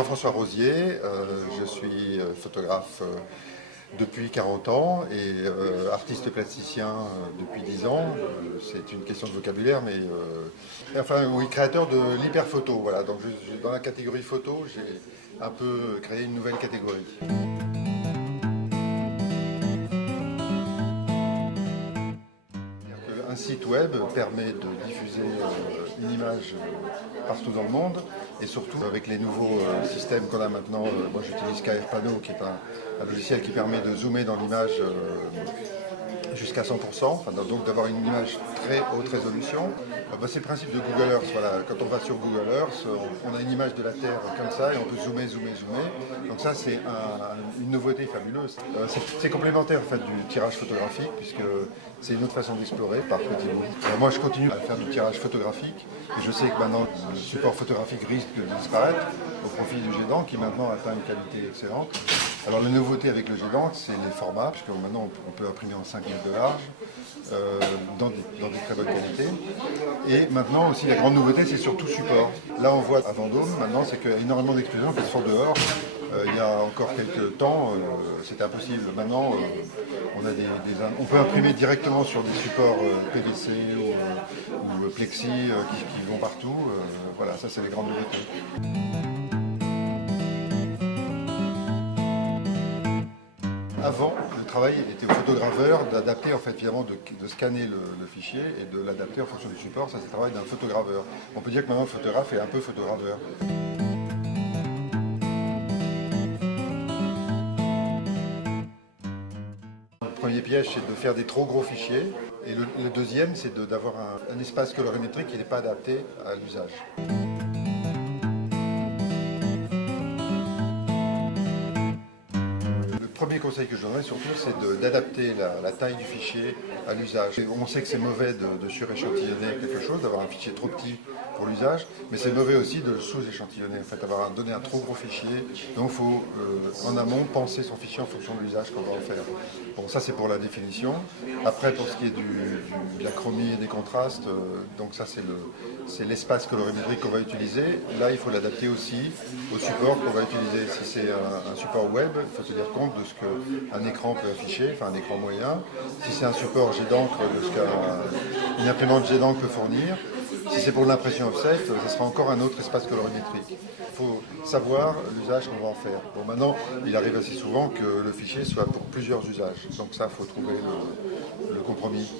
Jean-François Rosier, je suis photographe depuis 40 ans et artiste plasticien depuis 10 ans. C'est une question de vocabulaire, mais oui, créateur de l'hyperphoto. Voilà, donc dans la catégorie photo, j'ai un peu créé une nouvelle catégorie. Un site web permet de diffuser une image partout dans le monde et surtout avec les nouveaux systèmes qu'on a maintenant. Moi j'utilise KFPano qui est un logiciel qui permet de zoomer dans l'image jusqu'à 100%, donc d'avoir une image très haute résolution. C'est le principe de Google Earth. Voilà. Quand on va sur Google Earth, on a une image de la Terre comme ça et on peut zoomer. Donc ça c'est une nouveauté fabuleuse. C'est complémentaire en fait, du tirage photographique puisque c'est une autre façon d'explorer par petits bouts. Moi je continue à faire du tirage photographique et je sais que maintenant le support photographique risque de disparaître au profit du jet d'encre qui maintenant atteint une qualité excellente. Alors la nouveauté avec le jet d'encre, c'est les formats, puisque maintenant on peut imprimer en 5 mètres de large, dans des très bonnes qualités. Et maintenant aussi la grande nouveauté, c'est surtout support. Là on voit à Vendôme, maintenant c'est qu'il y a énormément d'expositions qui se font dehors. Il y a encore quelques temps, c'était impossible. Maintenant, on peut imprimer directement sur des supports PVC ou plexi qui vont partout. Voilà, ça c'est les grandes nouveautés. Avant, le travail était au photograveur d'adapter, en fait, finalement, de scanner le fichier et de l'adapter en fonction du support. Ça, c'est le travail d'un photograveur. On peut dire que maintenant, le photographe est un peu photograveur. Le premier piège, c'est de faire des trop gros fichiers. Et le deuxième, c'est d'avoir un espace colorimétrique qui n'est pas adapté à l'usage. Le premier conseil que je donnerais surtout, c'est d'adapter la taille du fichier à l'usage. On sait que c'est mauvais de suréchantillonner quelque chose, d'avoir un fichier trop petit pour l'usage, mais c'est mauvais aussi de le sous-échantillonner, en fait, donner un trop gros fichier. Donc il faut en amont penser son fichier en fonction de l'usage qu'on va en faire. Bon, ça c'est pour la définition. Après, pour ce qui est de la chromie et des contrastes, donc ça c'est l'espace colorimétrique qu'on va utiliser. Là, il faut l'adapter aussi au support qu'on va utiliser. Si c'est un support web, il faut tenir compte de ce qu'un écran peut afficher, enfin un écran moyen. Si c'est un support jet d'encre, de ce qu'une imprimante jet d'encre peut fournir. Si c'est pour l'impression offset, ce sera encore un autre espace colorimétrique. Il faut savoir l'usage qu'on va en faire. Bon, maintenant, il arrive assez souvent que le fichier soit pour plusieurs usages. Donc ça, il faut trouver le compromis.